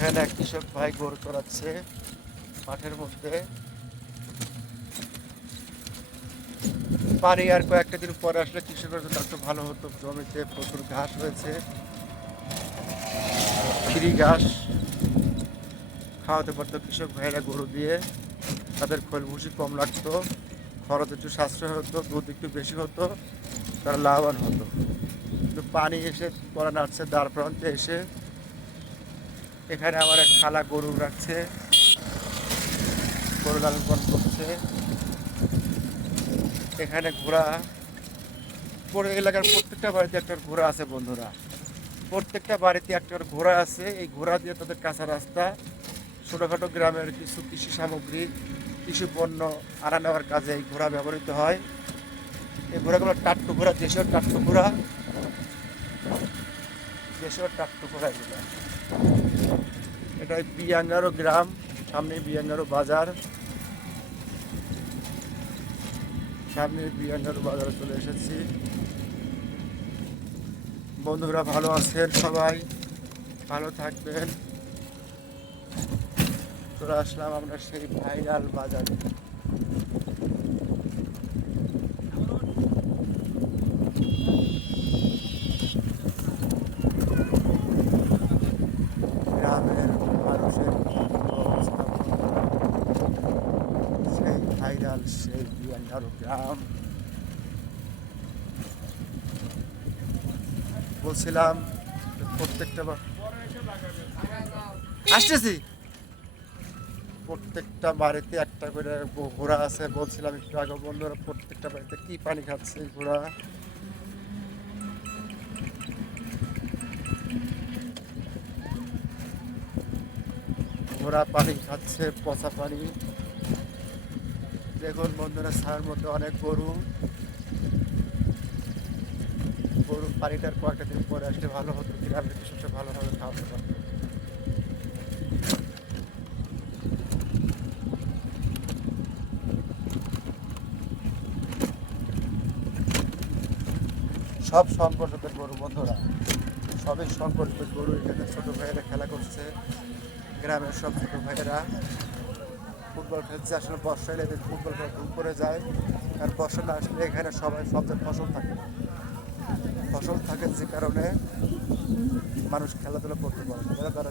এখানে এক কৃষক ভাই গরু চড়াচ্ছে মাঠের মধ্যে। পানি আর কয়েকটা দিন পরে আসলে কৃষকের জন্য একটু ভালো হতো। জমিতে প্রচুর ঘাস হয়েছে, ফ্রি ঘাস খাওয়াতে পারতো কৃষক ভাইরা গরু দিয়ে। তাদের খোল ভুসি কম লাগতো, খরচ একটু সাশ্রয় হতো, দুধ একটু বেশি হতো, তারা লাভবান হতো। কিন্তু পানি এসে পড়া নাড়ছে দ্বার প্রান্তে এসে। এখানে আমার এক খালা গরু রাখছে, গরু লালন পালন করছে। এখানে ঘোড়া, পুরো এলাকার প্রত্যেকটা বাড়িতে একটা ঘোড়া আছে বন্ধুরা। প্রত্যেকটা বাড়িতে একটা ঘোড়া আছে। এই ঘোড়া দিয়ে তাদের কাঁচা রাস্তা, ছোটোখাটো গ্রামের কিছু কৃষি সামগ্রী, কৃষি পণ্য আনা নেওয়ার কাজে এই ঘোড়া ব্যবহৃত হয়। এই ঘোড়াগুলো টাট্টু ঘোড়া, দেশীয় টাট্টু ঘোড়া, দেশীয় টাট্টু ঘোড়া এগুলো। এটা বিয়াঙ্গারো গ্রাম, সামনে বিয়াঙ্গারো বাজার, সামনে বিয়াঙ্গারো বাজারে চলে এসেছি। বন্ধুরা ভালো আছেন সবাই, ভালো থাকবেন। চলে আসলাম আমরা সেই ভাইরাল বাজারে। গ্রামের মানুষের অবস্থা, সেই ভাইরাল সেই বিয়াঙ্গারো গ্রাম। বলছিলাম প্রত্যেকটা আসতেছি, প্রত্যেকটা বাড়িতে একটা করে ঘোড়া আছে। বলছিলাম একটু আগে বন্ধুরা, প্রত্যেকটা বাড়িতে কি পানি খাচ্ছে এই ঘোড়া। ঘোড়া পানি খাচ্ছে, পচা পানি। দেখুন বন্ধুরা, ছায়ার মধ্যে অনেক গরু। গরু পানিটার কয়েকটা দিন পরে আসলে ভালো হতো, গ্রামের কৃষকরা ভালোভাবে খাওয়াতে পারতো। সব সংকটের গরু বন্ধুরা, সবই সংকটের গরু। এখানে ছোটো ভাইয়েরা খেলা করছে, গ্রামের সব ছোটো ভাইয়েরা ফুটবল খেলছে। আসলে বর্ষা এলে এদের ফুটবল খেলা ধুম করে যায়। আর বর্ষা না আসলে এখানে সবাই সবচেয়ে ফসল থাকে, ফসল থাকে যে কারণে মানুষ খেলাধুলা করতে পারে না। তারা